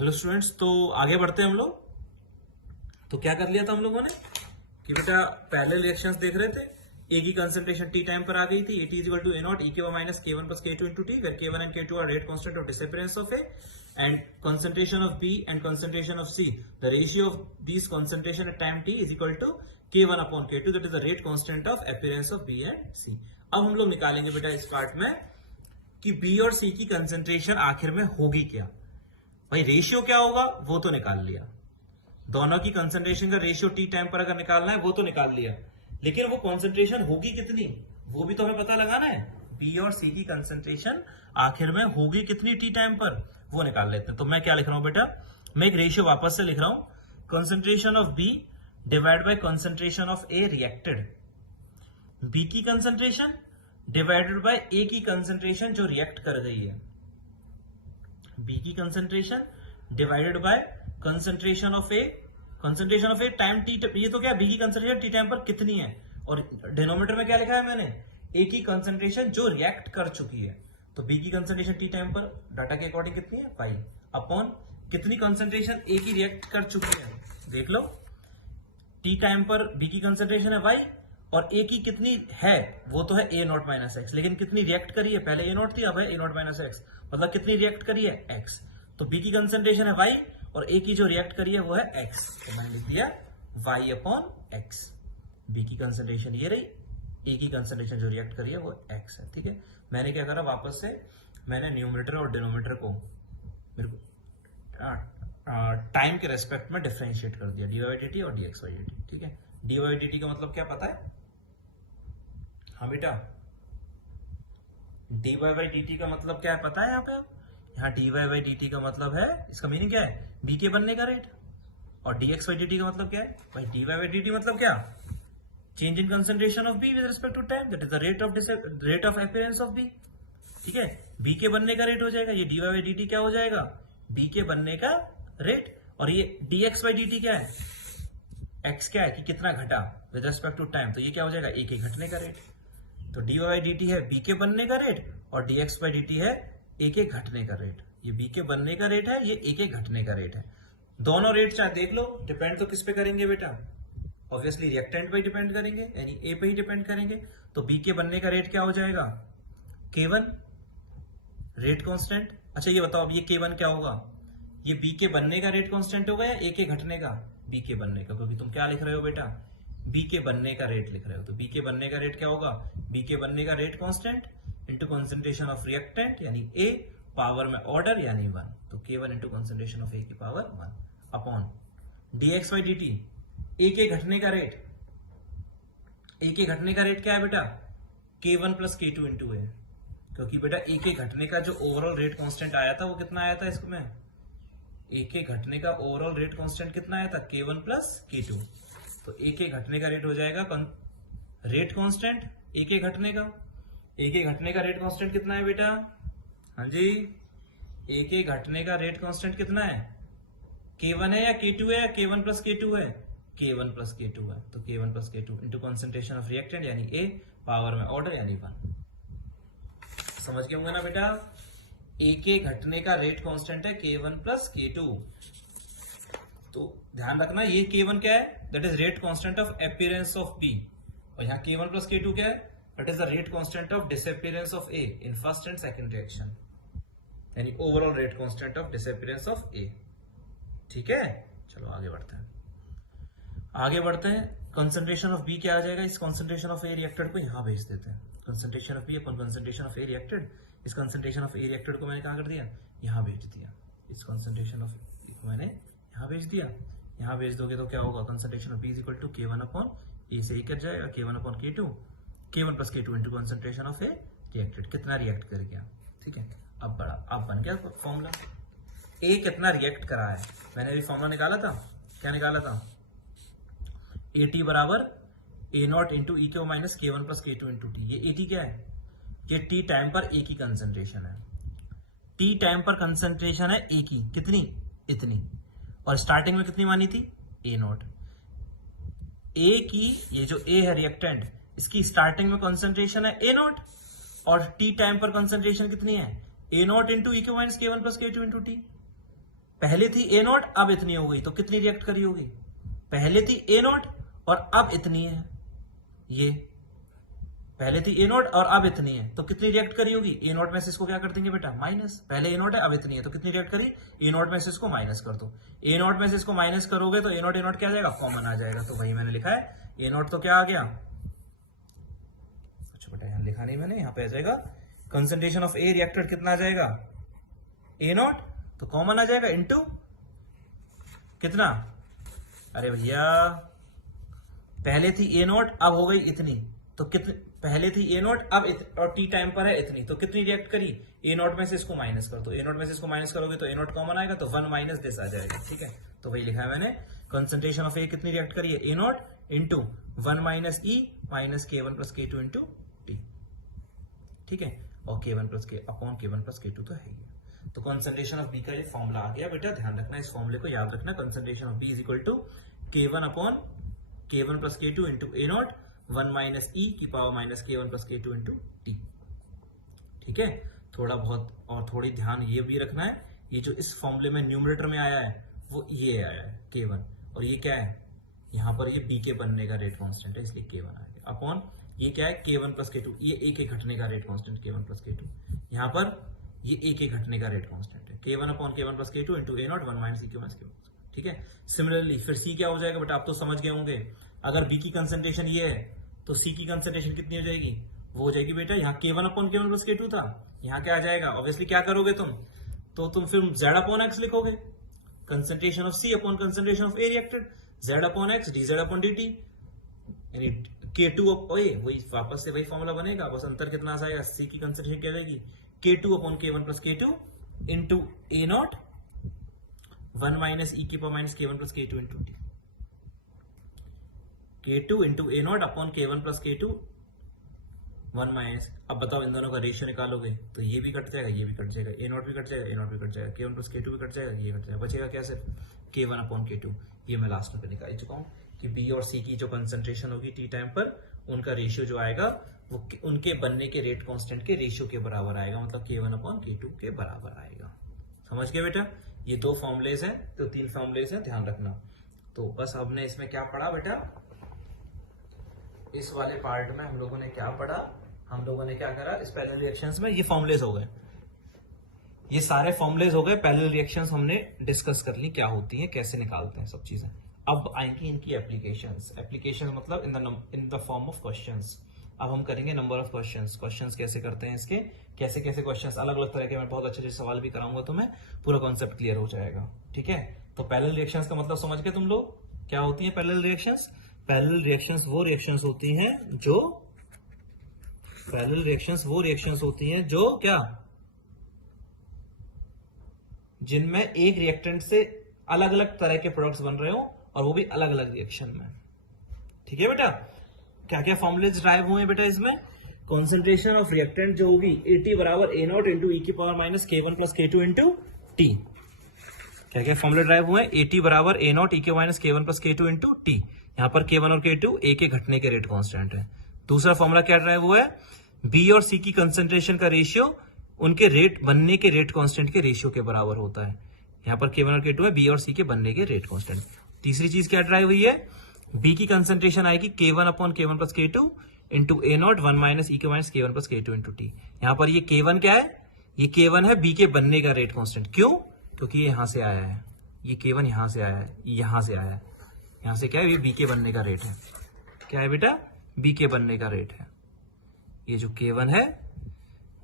Hello students, तो आगे बढ़ते हैं हम लोग। तो क्या कर लिया था हम लोगों ने कि बेटा पैरेलल रिएक्शंस देख रहे थे। ए की कंसंट्रेशन टी टाइम पर आ गई थी। A t is equal to A naught e K one minus K one plus K two into T, where K one and K two are rate constant of disappearance of A and concentration of B and concentration of C. The ratio of these concentration at time t is equal to K1 upon K2, that is the rate constant of appearance of B and C. अब हम लोग निकालेंगे बेटा इस part में कि B और C की कंसेंट्रेशन आखिर में होगी क्या। भाई रेशियो क्या होगा वो तो निकाल लिया, दोनों की कंसेंट्रेशन का रेशियो टी टाइम पर अगर निकालना है वो तो निकाल लिया, लेकिन वो कंसेंट्रेशन होगी कितनी वो भी तो हमें पता लगाना है। बी और सी की कंसेंट्रेशन आखिर में होगी कितनी टी टाइम पर वो निकाल लेते हैं। तो मैं क्या लिख रहा हूं बेटा, मैं एक रेशियो वापस से लिख रहा हूं, concentration of B divide by concentration of A reacted. B की कंसेंट्रेशन डिवाइडेड बाय ए की कंसेंट्रेशन जो रिएक्ट कर गई है। बी की concentration divided by concentration of A time T. ये तो क्या, बी की कंसेंट्रेशन टी टाइम पर कितनी है, और डिनोमिनेटर में क्या लिखा है मैंने, ए की कंसेंट्रेशन जो रिएक्ट कर चुकी है। तो बी की कंसेंट्रेशन टी टाइम पर डाटा के अकॉर्डिंग कितनी है, 5 अपॉन कितनी कंसेंट्रेशन ए की रिएक्ट कर चुकी है। देख लो, टी टाइम पर बी की कंसेंट्रेशन है y और ए की कितनी है वो तो है ए नॉट माइनस एक्स, लेकिन कितनी रिएक्ट करी है, पहले ए नॉट थी अब है ए नॉट माइनस एक्स, मतलब कितनी रिएक्ट करी है x। तो बी की कंसेंट्रेशन है y और ए की जो रिएक्ट करी है वो है x, तो मैंने लिख दिया y अपॉन एक्स। बी की कंसेंट्रेशन ये रही, ए की कंसेंट्रेशन जो रिएक्ट करी है वो x है। ठीक है, मैंने क्या करा, वापस से मैंने न्यूमरेटर और डिनोमिनेटर को मेरे को टाइम के रेस्पेक्ट में डिफरेंशिएट कर दिया, डी वाई डी टी और D X Y D T. ठीक है, डी वाई डी टी का मतलब क्या पता है, हाँ बेटा, D Y by D T का मतलब क्या है पता है। यहाँ D Y by D T का मतलब है, इसका मीनिंग क्या है, बी के बनने का रेट, और D X Y D T का मतलब क्या है भाई, D Y by D T मतलब क्या, change in concentration of B with respect to time, that is the rate of appearance of B. ठीक है, बी के बनने का रेट हो जाएगा, ये D Y by D T क्या हो जाएगा, बी के बनने का रेट, और ये D X by D T क्या है, एक्स क्या है कि कितना घटा विद रिस्पेक्ट टू टाइम, तो ये क्या हो जाएगा, ए के घटने का रेट। तो डी वाई डी टी है बी के बनने का रेट और D X by D T है ए के घटने का रेट। ये बी के बनने का रेट है, ये ए के घटने का रेट है। दोनों रेट चाहे देख लो, डिपेंड तो किस पे करेंगे बेटा, ऑब्वियसली रिएक्टेंट पे डिपेंड करेंगे, यानी ए पे ही डिपेंड करेंगे। तो बी के बनने का रेट क्या हो जाएगा, K1 रेट कांस्टेंट। अच्छा ये बताओ, अब ये K1 क्या होगा, ये बी के बनने का रेट कांस्टेंट होगा या ए के घटने का, बी के बनने का, क्योंकि तुम क्या लिख रहे हो बेटा, बी के बनने का रेट लिख रहे हो। तो बी के बनने का रेट क्या होगा, बी के बनने का rate constant into concentration of reactant यानी ए, पावर में ऑर्डर यानी 1, तो K1 into concentration of A की power 1 upon D X by D T, A के घटने का रेट, ए के घटने का रेट क्या है बेटा, K1 प्लस K2 इंटू ए, क्योंकि बेटा ए के घटने का जो ओवरऑल रेट कांस्टेंट आया था वो कितना आया था इसमें, ए के घटने का ओवरऑल रेट कांस्टेंट कितना आया था, K1 प्लस K2। तो ए के घटने का रेट हो जाएगा रेट कांस्टेंट ए के घटने का, ए के घटने का रेट कांस्टेंट कितना है बेटा, हाँ जी, ए के घटने का रेट कांस्टेंट कितना है, K1 है या K2 है, या K1 प्लस K2 है, K1 प्लस K2 है। तो K1 plus K2 into concentration of reactant यानी ए, पावर में ऑर्डर यानी 1। समझ गए होंगे ना बेटा, ए के घटने का रेट कांस्टेंट है K1 प्लस K2। तो ध्यान रखना ये K1 क्या है, that is rate constant of appearance of B, और यहाँ K1 प्लस K2 क्या है, that is the rate constant of disappearance of A in first and second reaction, यानी overall rate constant of disappearance of A. ठीक है, चलो आगे बढ़ते हैं, आगे बढ़ते हैं। कंसंट्रेशन ऑफ बी क्या आ जाएगा, इस कंसंट्रेशन ऑफ ए रिएक्टेड को यहां भेज देते हैं, concentration of B upon concentration of A reacted. इस कंसंट्रेशन ऑफ ए रिएक्टेड को मैंने कहां कर दिया, यहां भेज दिया, इस कंसंट्रेशन ऑफ ए को मैंने यहां भेज दिया। यहां भेज दोगे तो क्या होगा, concentration of B is equal to K1 upon A से ही कर जाएगा, K1 upon K2, K1 plus K2 into concentration of A reacted, कितना रिएक्ट कर गया। ठीक है, अब बड़ा अब बन गया फॉर्मूला, ए कितना रिएक्ट करा है, मैंने अभी फॉर्मूला निकाला था, क्या निकाला था, ए टी बराबर ए नॉट इंटू ई के minus K1 plus K2 into T. ये ए टी क्या है, ये टी टाइम पर ए की कंसंट्रेशन है, टी टाइम पर कंसंट्रेशन है ए की कितनी, इतनी, और स्टार्टिंग में कितनी मानी थी, ए नॉट। ए की ये जो ए है रिएक्टेंट, इसकी स्टार्टिंग में कंसंट्रेशन है ए नॉट, और टी टाइम पर कंसंट्रेशन कितनी है, ए नॉट इंटू ई के minus K1 plus K2 into T. पहले थी ए नॉट, अब इतनी हो गई, तो कितनी रिएक्ट करी होगी? पहले थी ए नॉट और अब इतनी है, ये पहले थी ए नॉट और अब इतनी है, तो कितनी रिएक्ट करी होगी? ए नॉट में से इसको क्या कर देंगे बेटा? माइनस। पहले ए नॉट है, अब इतनी है, तो कितनी रिएक्ट करी? ए नॉट में से इसको माइनस कर दो। ए नॉट में से इसको माइनस करोगे तो ए नॉट क्या आ जाएगा? कॉमन आ जाएगा। तो वही मैंने लिखा है, ए नॉट तो क्या आ गया? अच्छा बेटा यहां लिखा नहीं मैंने, यहां पे आ जाएगा कंसंट्रेशन ऑफ ए रिएक्टेड कितना आ जाएगा? ए नॉट, तो कॉमन आ जाएगा इनटू कितना? अरे भैया पहले थी ए नॉट, अब हो गई इतनी, तो कितनी? पहले थी ए नॉट, अब और टी टाइम पर है इतनी, तो कितनी रिएक्ट करी? ए नॉट में से इसको माइनस कर दो। ए नॉट में से इसको माइनस करोगे तो ए नॉट कॉमन आएगा, तो 1 माइनस दिस आ जाएगा। ठीक है, तो वही लिखा है मैंने, कंसंट्रेशन ऑफ ए कितनी रिएक्ट करी है? A naught into 1 minus e minus K1 plus K2 into T. ठीक है, और K1 plus K upon K1 plus K2 तो है ही। तो कंसंट्रेशन ऑफ बी का ये फॉर्मूला आ गया बेटा, ध्यान रखना इस फॉर्मूले को, याद रखना। Concentration of B is equal to K1 upon K1 plus K2 into A naught 1 minus e की power minus K1 plus K2 into T. ठीक है, थोड़ा बहुत और थोड़ी ध्यान ये भी रखना है, ये जो इस फॉर्मूले में न्यूमरेटर में आया है वो ये आया है K1, और ये क्या है? यहाँ पर ये बी के बनने का रेट कांस्टेंट है, इसलिए K1 आ गया अपॉन ये क्या है? K1 प्लस K2, ये ए के घटने का rate constant K1 plus K2, यहाँ पर ये ए के घटने का रेट कांस्टेंट है K1 upon K1 plus K2 into A naught 1 minus Q minus Q। ठीक है, सिमिलरली फिर सी क्या हो जाएगा बेटा? आप तो समझ गए होंगे, अगर बी की कंसंट्रेशन ये है तो सी की कंसंट्रेशन कितनी हो जाएगी? वो हो जाएगी बेटा, यहाँ K1 upon K1 plus K2 था, यहाँ क्या आ जाएगा? ऑब्वियसली क्या करोगे तुम? तो तुम फिर Z अपॉन एक्स लिखोगे, concentration of C upon concentration of A reacted, Z upon X D Z upon D T, यानी K2 वही वापस से वही फॉर्मूला बनेगा, बस अंतर कितना सा आएगा? सी की कंसंट्रेशन क्या जाएगी? K2 upon K1 plus K2 into A naught 1 minus e की power minus K1 plus K2 into T. K2 into A naught upon K1 plus K2 1 minus, अब बताओ इन दोनों का रेशियो निकालोगे तो ये भी कट जाएगा, ये भी कट जाएगा, ए नॉट भी कट जाएगा, ए नॉट भी कट जाएगा, K1 प्लस K2 भी कट जाएगा, ये कट जाएगा, बचेगा क्या? सिर्फ K1 अपॉन K2। ये मैं लास्ट में निकाल चुका हूँ कि बी और सी की जो कंसंट्रेशन होगी टी टाइम पर, उनका रेशियो जो आएगा वो उनके बनने के रेट कांस्टेंट के रेशियो के बराबर आएगा, मतलब K1 अपॉन K2 के बराबर आएगा। समझ गए बेटा? ये 2 फॉर्मुलेज हैं, तो 3 फॉर्मुलेज हैं, ध्यान रखना। तो बस हमने इसमें क्या पढ़ा बेटा? इस वाले पार्ट में हम लोगों ने क्या पढ़ा? हम लोगों ने क्या करा इस पैरेलल रिएक्शंस में? ये फॉर्मुलेज हो गए, ये सारे फॉर्मुलेज हो गए, पैरेलल रिएक्शंस हमने डिस्कस कर ली क्या होती हैं, कैसे निकालते हैं सब चीजें। अब आएंगी इनकी एप्लीकेशंस। एप्लीकेशंस मतलब in the form of questions. अब हम करेंगे नंबर ऑफ क्वेश्चंस। क्वेश्चंस कैसे करते हैं इसके, कैसे कैसे क्वेश्चंस, अलग अलग तरह के मैं बहुत अच्छे अच्छे सवाल भी कराऊंगा, तुम्हें पूरा कॉन्सेप्ट क्लियर हो जाएगा। ठीक है, तो पैरेलल रिएक्शंस का मतलब समझ गए तुम लोग? क्या होती है पैरेलल रिएक्शंस? पैरेलल रिएक्शंस वो रिएक्शंस होती हैं जो, पैरेलल रिएक्शंस वो रिएक्शंस होती हैं जो क्या, जिनमें एक रिएक्टेंट से अलग अलग तरह के प्रोडक्ट्स बन रहे हो, और वो भी अलग अलग रिएक्शन में। ठीक है बेटा, क्या क्या फॉर्मुलेज ड्राइव हुए बेटा इसमें? कॉन्सेंट्रेशन ऑफ रिएक्टेंट जो होगी AT बराबर ए नॉट इंटू ई की power minus K1 plus K2 into T. क्या क्या फॉर्मुले ड्राइव हुए? AT बराबर ए नॉट ई के minus K1 plus K2 into T. यहाँ पर K1 और K2 ए के घटने के रेट कांस्टेंट है। दूसरा फॉर्मूला क्या ड्राइव हुआ है? बी और सी की कंसेंट्रेशन का रेशियो उनके रेट बनने के रेट कांस्टेंट के रेशियो के बराबर होता है। यहाँ पर K1 और K2 है, बी और सी के बनने के रेट कांस्टेंट। तीसरी चीज क्या ड्राइव हुई है? बी की कंसेंट्रेशन आएगी K1 upon K1 plus K2 into A naught 1 minus e के minus K1 plus K2 into T. यहाँ पर ये K1 क्या है? ये K1 है बी के बनने का रेट कांस्टेंट। क्यों? क्योंकि ये यहां से आया है, ये K1 यहां से आया है, यहां से आया है, यहां से क्या है? ये बी के बनने का रेट है। क्या है बेटा? बी के बनने का रेट है। ये जो K1 है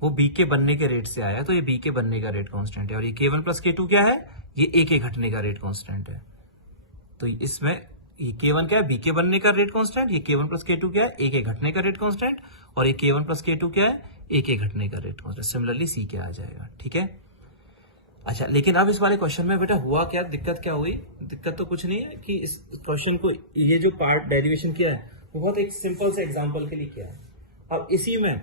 वो बी के बनने के रेट से आया, तो ये बी के बनने का रेट कांस्टेंट है। और ये K1 प्लस K2 क्या है? ये ए के घटने का रेट कांस्टेंट है। तो इसमें ये K1 क्या है? बी के बनने का रेट कांस्टेंट। ये K1 प्लस K2 क्या है? ए के घटने का रेट कांस्टेंट। और ये K1 प्लस K2 क्या है? ए के घटने का रेट कांस्टेंट। सिमिलरली सी क्या आ जाएगा। ठीक है, अच्छा लेकिन अब इस वाले क्वेश्चन में बेटा हुआ क्या, दिक्कत क्या हुई? दिक्कत तो कुछ नहीं है कि इस क्वेश्चन को, ये जो पार्ट डेरिवेशन किया है वो बहुत एक सिंपल से एग्जांपल के लिए किया है। अब इसी में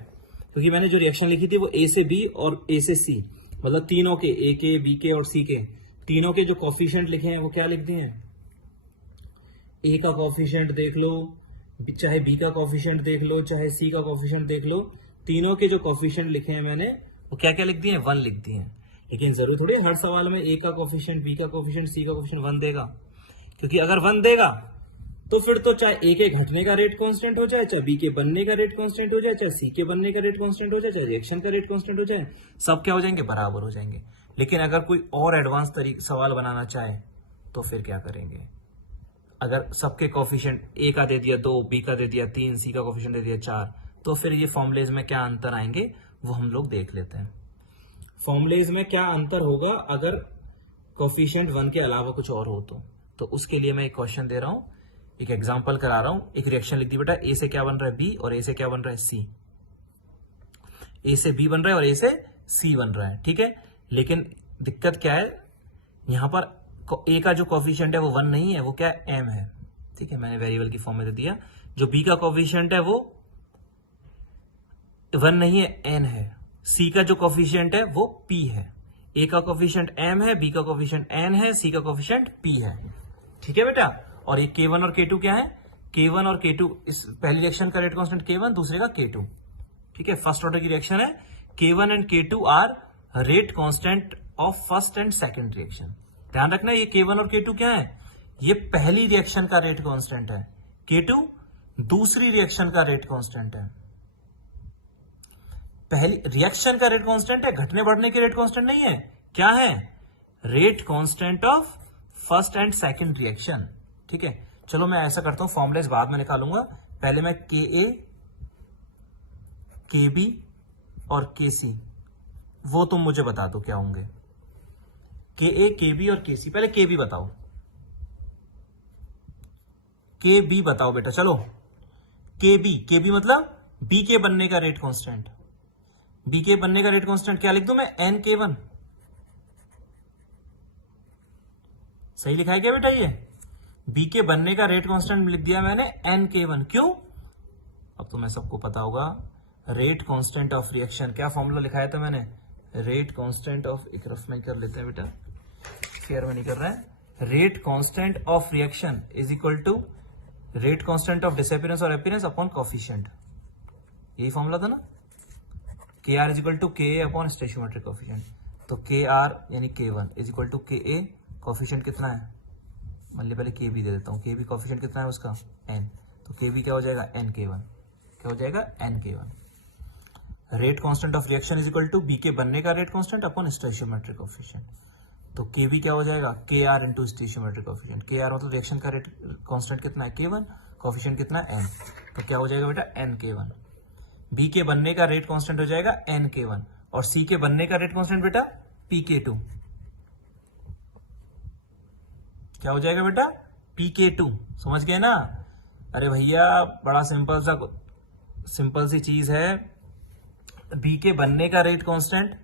क्योंकि मैंने जो रिएक्शन लिखी थी वो ए से बी और ए से सी, मतलब तीनों के, ए के, बी के और सी के, तीनों के जो कॉफिशिएंट लिखे हैं वो क्या लिख दिए हैं? ए का कॉफिशिएंट देख लो, चाहे बी का कॉफिशिएंट देख लो, चाहे सी का कॉफिशिएंट देख लो, तीनों के जो कॉफिशिएंट लिखे हैं मैंने वो क्या क्या लिख दिए हैं? 1 लिख दिए हैं। लेकिन जरूर थोड़ी हर सवाल में ए का कोफिशिएंट, बी का कोफिशिएंट, सी का कोफिशिएंट 1 देगा, क्योंकि अगर 1 देगा तो फिर तो चाहे ए के घटने का रेट कांस्टेंट हो जाए, चाहे बी के बनने का रेट कांस्टेंट हो जाए, चाहे सी के बनने का रेट कांस्टेंट हो जाए, चाहे रिएक्शन का रेट कांस्टेंट हो जाए, सब क्या हो जाएंगे, बराबर हो जाएंगे। लेकिन अगर कोई और एडवांस सवाल बनाना चाहे तो फिर क्या करेंगे, अगर सबके कोफिशिएंट ए का दे दिया 2, बी का दे दिया 3, सी का कोफिशिएंट दे दिया 4, तो फिर ये फॉर्मुलेज में क्या अंतर आएंगे वो हम लोग देख लेते हैं। फॉर्मुलेज में क्या अंतर होगा अगर कोफिशिएंट 1 के अलावा कुछ और हो तो उसके लिए मैं एक क्वेश्चन दे रहा हूं, एक एग्जांपल करा रहा हूं। एक रिएक्शन लिख दी बेटा, ए से क्या बन रहा है बी, और ए से क्या बन रहा है सी। ए से बी बन रहा है और ए से सी बन रहा है, ठीक है। लेकिन दिक्कत क्या है, यहां पर ए का जो कोफिशिएंट है वो 1 नहीं है, वो क्या है, एम है, ठीक है, मैंने वेरिएबल की फॉर्म में दे दिया। जो बी का कोफिशिएंट है वो 1 नहीं है, एन है। सी का जो कोफिशिएंट है वो पी है। ए का कोफिशिएंट एम है, बी का कोफिशिएंट एन है, सी का कोफिशिएंट पी है, ठीक है बेटा। और ये K1 और K2 क्या है, K1 और K2, इस पहली रिएक्शन का रेट कांस्टेंट K1, दूसरे का K2, ठीक है। फर्स्ट ऑर्डर की रिएक्शन है, K1 and K2 are rate constant of first and second reaction. ध्यान रखना, ये K1 और K2 क्या है, ये पहली रिएक्शन का रेट कांस्टेंट है, K2 दूसरी रिएक्शन का रेट कांस्टेंट है। पहली रिएक्शन का रेट कांस्टेंट है, घटने बढ़ने के रेट कांस्टेंट नहीं है, क्या है, rate constant of first and second reaction, ठीक है। चलो मैं ऐसा करता हूं, फॉर्मुलेस बाद में निकालूंगा, पहले मैं Ka, Kb और Kc वो तुम मुझे बता दो क्या होंगे। Ka, Kb और Kc, पहले Kb बताओ, Kb बताओ बेटा, चलो। Kb मतलब B के बनने का रेट कांस्टेंट, B के बनने का रेट कांस्टेंट क्या लिख दूं मैं, NK1, सही लिखा है क्या बेटा, ये बी के बनने का रेट कांस्टेंट लिख दिया मैंने NK1, क्यों, अब तो मैं सबको पता होगा, रेट कांस्टेंट ऑफ रिएक्शन, क्या फॉर्मूला लिखा है तो मैंने, रेट कांस्टेंट ऑफ, एक रफ में कर लेते हैं बेटा, फेयर में नहीं कर रहा है, rate constant of reaction is equal to rate constant of disappearance और अपीयरेंस अपॉन कोफिशिएंट, यही फॉर्मूला था ना। Kr is equal to Ka upon stoichiometric coefficient, तो Kr यानी K1 is equal to Ka, coefficient कितना है, मान पहले Kb दे देता हूं, Kb कोफिशिएंट कितना है उसका, n, तो Kb क्या हो जाएगा, NK1, क्या हो जाएगा, NK1। Rate constant of reaction is equal to B के बनने का rate constant upon stoichiometric coefficient, तो Kb क्या हो जाएगा, Kr into stoichiometric coefficient. Kr मतलब रिएक्शन का रेट कांस्टेंट कितना है, K1, कोफिशिएंट कितना है, n, तो क्या हो जाएगा बेटा, NK1। बी के बनने का रेट कांस्टेंट हो जाएगा NK1, और सी के बनने का रेट कांस्टेंट बेटा PK2, क्या हो जाएगा बेटा, PK2, समझ गए ना। अरे भैया बड़ा सिंपल सी चीज है, बी के बनने का रेट कांस्टेंट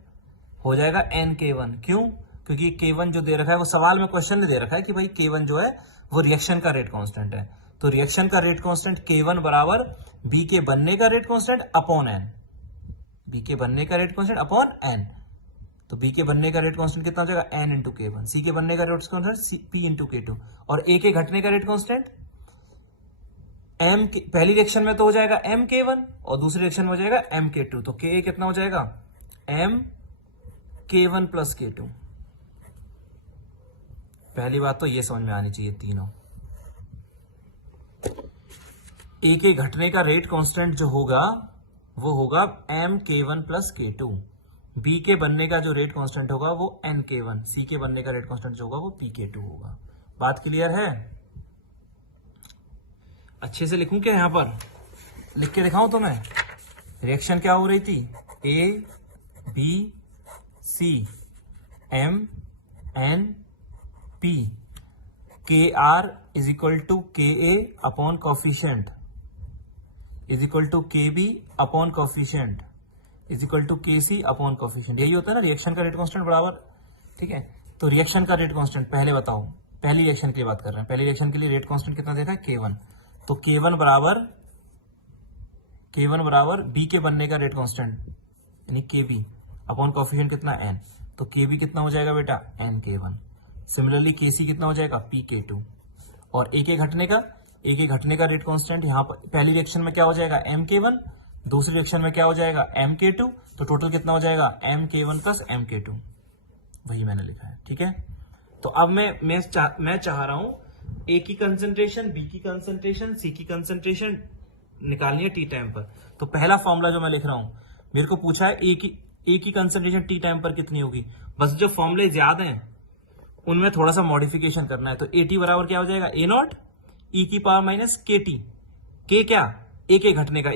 हो जाएगा NK1, क्यों, क्योंकि K1 जो दे रखा है वो सवाल में क्वेश्चन में दे रखा है कि भाई K1 जो है वो रिएक्शन का रेट कांस्टेंट है, तो रिएक्शन का रेट कांस्टेंट K1 बराबर बी के बनने का rate constant upon n, B के बनने का रेट कांस्टेंट अपॉन n, तो बी के बनने का रेट कांस्टेंट कितना हो जाएगा, n इंटू K1, सी के बनने का rate constant P into K2, और ए के घटने का रेट कांस्टेंट m, पहली रिएक्शन में तो हो जाएगा MK1 और दूसरी रिएक्शन में हो जाएगा MK2, तो Ka कितना हो जाएगा, MK1 प्लस K2। पहली बात तो ये समझ में आनी चाहिए तीनों। ए के घटने का रेट कांस्टेंट जो होगा वो होगा MK1 प्लस K2, बी के बनने का जो रेट कांस्टेंट होगा वो NK1, सी के बनने का रेट कांस्टेंट जो होगा वो PK2 होगा। बात क्लियर है, अच्छे से लिखूं क्या, यहां पर लिख के दिखाऊं तो मैं, रिएक्शन क्या हो रही थी, A B C M N P, Kr is equal to Ka upon coefficient is equal to Kb upon coefficient is equal to Kc upon coefficient, यही होता है ना रिएक्शन का रेट कांस्टेंट बराबर, ठीक है। तो रिएक्शन का रेट कांस्टेंट पहले बताओ, पहली रिएक्शन के लिए बात कर रहे हैं, पहली रिएक्शन के लिए रेट कांस्टेंट कितना देखा है, K1, तो K1 बराबर बी के बनने का रेट कांस्टेंट यानी Kb अपॉन कोफिशिएंट कितना n, तो Kb कितना हो जाएगा बेटा, NK1। सिमिलरली Kc कितना हो जाएगा, PK2, और ए के घटने का रेट कांस्टेंट यहाँ पर पहली रिएक्शन में क्या हो जाएगा, MK1, दूसरी रिएक्शन में क्या हो जाएगा, MK2, तो टोटल कितना हो जाएगा, MK1 प्लस MK2, वही मैंने लिखा है, ठीक है। तो अब मैं चाह रहा हूं ए की कंसेंट्रेशन, बी की कंसेंट्रेशन, सी की कंसेंट्रेशन निकालनी है टी टाइम पर। तो पहला फॉर्मूला जो मैं लिख रहा हूं, मेरे को पूछा है ए की कंसेंट्रेशन टी टाइम पर कितनी होगी। बस जो फॉर्मूले याद हैं उनमें थोड़ा सा मॉडिफिकेशन करना है। तो ए टी बराबर क्या हो जाएगा, ए नॉट ई की पावर माइनस के टी। के क्या, ए के घटने का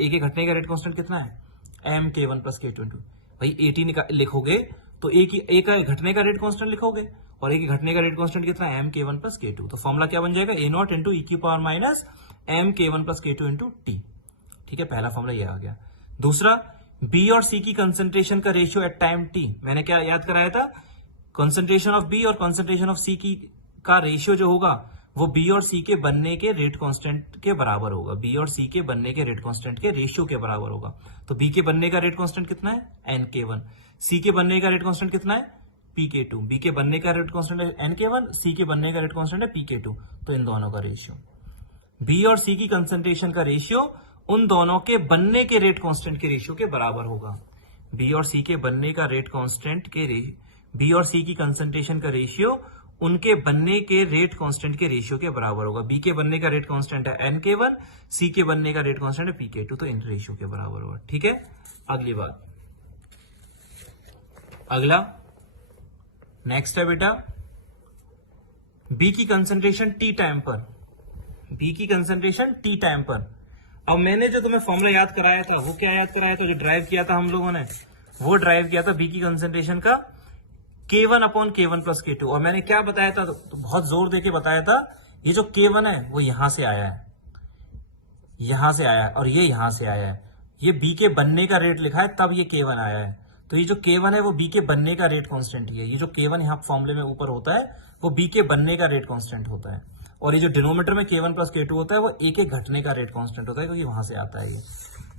रेट कांस्टेंट कितना है, एम के one plus K two into. भाई ए टी लिखोगे तो ए का घटने का रेट कांस्टेंट लिखोगे, और ए के घटने का रेट कांस्टेंट कितना है, एम के वन प्लस के टू। तो फॉर्मूला क्या बन जाएगा, ए नॉट इंटू ई की पावर माइनस एम के one plus K two into T. ठीक है, पहला फॉर्मूला ये आ गया। दूसरा, बी और सी की कंसेंट्रेशन का रेशियो एट टाइम टी। मैंने क्या याद कराया था, कंसेंट्रेशन ऑफ बी और कंसेंट्रेशन ऑफ सी की का रेशियो जो होगा वो बी और सी के बनने के रेट कांस्टेंट के बराबर होगा। बी और सी के बनने के रेट कांस्टेंट के रेशियो के बराबर होगा। तो बी के बनने का रेट कांस्टेंट कितना है, एन के वन। सी के बनने का रेट कांस्टेंट कितना है, पी के टू। बी के बनने का रेट कांस्टेंट है एन के वन, सी के बनने का रेट कांस्टेंट है पी के टू। तो इन दोनों का रेशियो, बी और सी की कंसेंट्रेशन का रेशियो उन दोनों के बनने के रेट कांस्टेंट के रेशियो के बराबर होगा। बी और सी के बनने का रेट कांस्टेंट के बी और सी की कंसेंट्रेशन का रेशियो उनके बनने के रेट कांस्टेंट के रेशियो के बराबर होगा। बी के बनने का रेट कांस्टेंट है एन के वन, सी के बनने का रेट कांस्टेंट है पी के टू। तो इन रेशियो के बराबर होगा। ठीक है, अगली बात, अगला नेक्स्ट है बेटा, बी की कंसेंट्रेशन टी टाइम पर। बी की कंसेंट्रेशन टी टाइम पर। अब मैंने जो तुम्हें फॉर्मूला याद कराया था वो क्या याद कराया था, जो ड्राइव किया था हम लोगों ने, वो ड्राइव किया था बी की कंसेंट्रेशन का K1 upon K1 plus K2। और मैंने क्या बताया था, तो बहुत जोर देके बताया था, ये जो K1 है वो यहां से आया है, यहां से आया है, और ये यहां से आया है। ये B के बनने का रेट लिखा है तब ये K1 आया है। तो ये जो K1 है वो B के बनने का रेट कांस्टेंट ही है। ये जो K1 यहाँ फॉर्मूले में ऊपर होता है वो B के बनने का रेट कांस्टेंट होता है, और ये जो डिनोमीटर में K1 प्लस K2 होता है वो A के घटने का रेट कांस्टेंट होता है, क्योंकि वहां से आता है ये।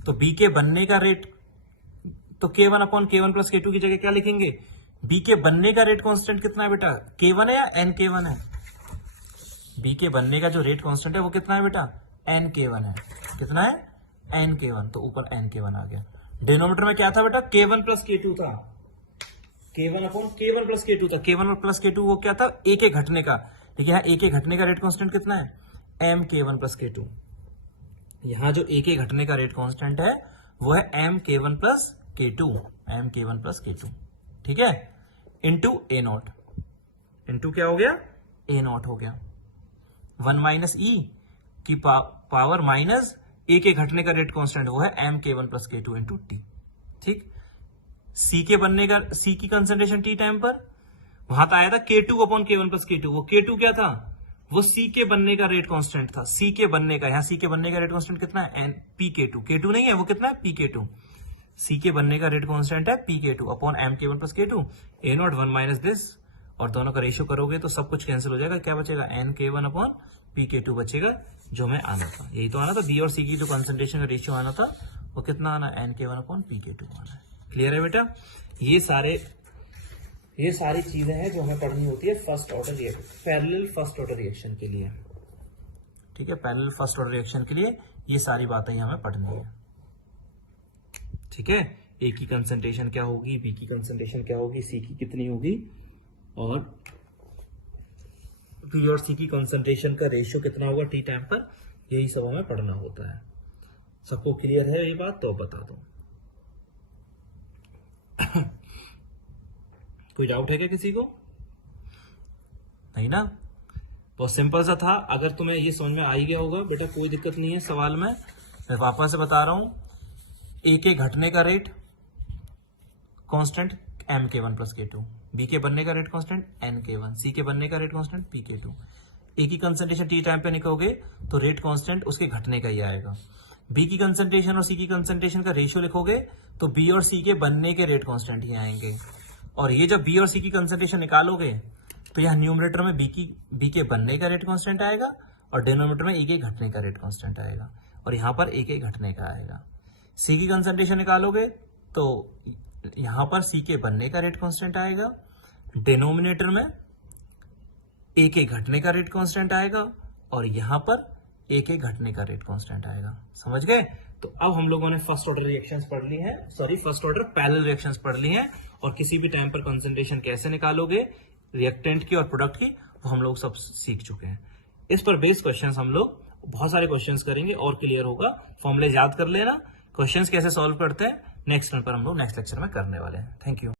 तो B के बनने का रेट, तो K1 upon K1 plus K2 की जगह क्या लिखेंगे, बी के बनने का रेट कांस्टेंट कितना है बेटा, K1 है या एन K1 है। बी के बनने का जो रेट कांस्टेंट है वो कितना है बेटा, एन K1 है। कितना है, एन K1। तो ऊपर एन K1 आ गया। डिनोमीटर में क्या था बेटा, K1 प्लस K2 था। K1 upon K1 plus K2 था। K1 प्लस K2 वो क्या था, ए के घटने का। देखिए यहाँ ए के घटने का रेट कांस्टेंट कितना है, एम K1 प्लस K2। यहाँ जो ए के घटने का रेट कांस्टेंट है वो है M K1 plus K2, M K1 plus K2। ठीक है, इंटू ए नॉट, इंटू क्या हो गया, ए नॉट हो गया। 1 माइनस ई की पावर माइनस ए के घटने का रेट कांस्टेंट वो है M K1 plus K2 into T. ठीक, सी के बनने का, सी की कंसेंट्रेशन टी टाइम पर वहां तो आया था K2 upon K1 plus K2। वो K2 क्या था, वो सी के बनने का रेट कांस्टेंट था। सी के बनने का, यहाँ सी के बनने का रेट कांस्टेंट कितना है, एन पी K2। K2 नहीं है, वो कितना है, पी K2। सी के बनने का रेट कांस्टेंट है P K2 upon M K1 plus K2। A naught 1 minus this, और दोनों का रेशियो करोगे तो सब कुछ कैंसिल हो जाएगा। क्या बचेगा, N K1 upon P K2 बचेगा, जो मैं आना था। यही तो आना था, बी और सी की जो कंसेंट्रेशन का रेशियो आना था वो कितना आना, N K1 upon P K2 आना है। क्लियर है बेटा, ये सारी चीजें हैं जो हमें पढ़नी होती है first order reaction, parallel first order reaction के लिए। ठीक है, पैरेलल फर्स्ट ऑर्डर रिएक्शन के लिए ये सारी बातें हमें पढ़नी है। ठीक है, ए की कंसेंट्रेशन क्या होगी, बी की कंसेंट्रेशन क्या होगी, सी की कितनी होगी, और बी और सी की कंसेंट्रेशन का रेशियो कितना होगा टी टाइम पर, यही सब हमें पढ़ना होता है। सबको क्लियर है ये बात, तो बता दो। कोई डाउट है क्या किसी को, नहीं ना, बहुत सिंपल सा था। अगर तुम्हें ये समझ में आ ही गया होगा बेटा, कोई दिक्कत नहीं है सवाल में। मैं वापस से बता रहा हूं, ए के घटने का rate constant M K1 plus K2, B के बनने का रेट कांस्टेंट एन K1, सी के बनने का रेट कांस्टेंट पी K2। ए की कंसेंट्रेशन टी टाइम पे लिखोगे तो रेट कांस्टेंट उसके घटने का ही आएगा। बी की कंसेंट्रेशन और सी की कंसेंट्रेशन का रेशियो लिखोगे तो बी और सी के बनने के रेट कांस्टेंट ही आएंगे। और ये जब बी और सी की कंसेंट्रेशन निकालोगे तो यहाँ न्यूमरेटर में बी के बनने का रेट कांस्टेंट आएगा, और डिनोमिनेटर में ए के घटने का रेट कांस्टेंट आएगा, और यहाँ पर ए के घटने का आएगा। सी की कंसेंट्रेशन निकालोगे तो यहां पर सी के बनने का रेट कांस्टेंट आएगा, डिनोमिनेटर में ए के घटने का रेट कांस्टेंट आएगा, और यहां पर ए के घटने का रेट कांस्टेंट आएगा। समझ गए? तो अब हम लोगों ने फर्स्ट ऑर्डर रिएक्शंस पढ़ ली हैं, sorry first order parallel reactions पढ़ ली हैं, और किसी भी टाइम पर कंसंट्रेशन कैसे निकालोगे रिएक्टेंट की और प्रोडक्ट की, वो हम लोग सब सीख चुके हैं। इस पर बेस्ड क्वेश्चंस हम लोग बहुत सारे क्वेश्चंस करेंगे और क्लियर होगा। फॉर्मूले याद कर लेना, क्वेश्चंस कैसे सॉल्व करते हैं नेक्स्ट टर्न पर हम लोग नेक्स्ट लेक्चर में करने वाले हैं। Thank you.